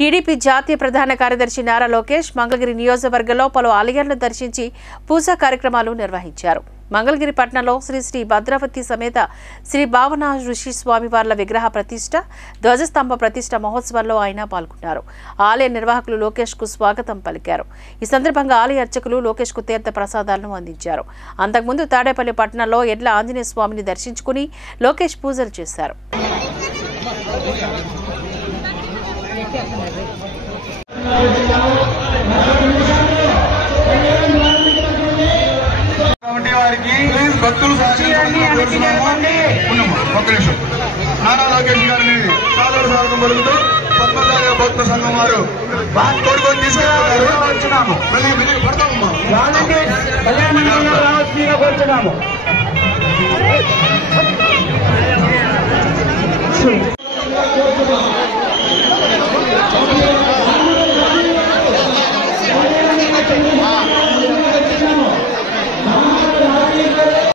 TDP జాతీయ ప్రధాన కార్యదర్శి నారా లోకేష్ మంగళగిరి నియోజకవర్గంలో పలు ఆలయాలను దర్శించి పూజా కార్యక్రమాలు నిర్వహించారు. మంగళగిరి పట్టణంలో శ్రీ శ్రీ భద్రావతి సమేత శ్రీ భావన ఋషి స్వామివార్ల విగ్రహ ప్రతిష్ట, ధ్వజస్తంభ ప్రతిష్ట మహోత్సవంలో ఆయన పాల్గొన్నారు. ఆలయ నిర్వాహకులు లోకేష్ కు స్వాగతం పలికారు. ఈ సందర్భంగా ఆలయ అర్చకులు లోకేష్ కు తీర్థ ప్రసాదాలను అందించారు. అంతకుముందు తాడేపల్లి పట్టణంలో ఎడ్ల ఆంజనేయ స్వామిని దర్శించుకుని లోకేష్ పూజలు చేశారు. భక్తులు నారా లోకేష్ గారిని సాదర స్వాగతం పలుకుతూ పద్మసాగర భక్త సంఘం వారు తోడుకొని తీసుకున్నాము. పడతామమ్మా.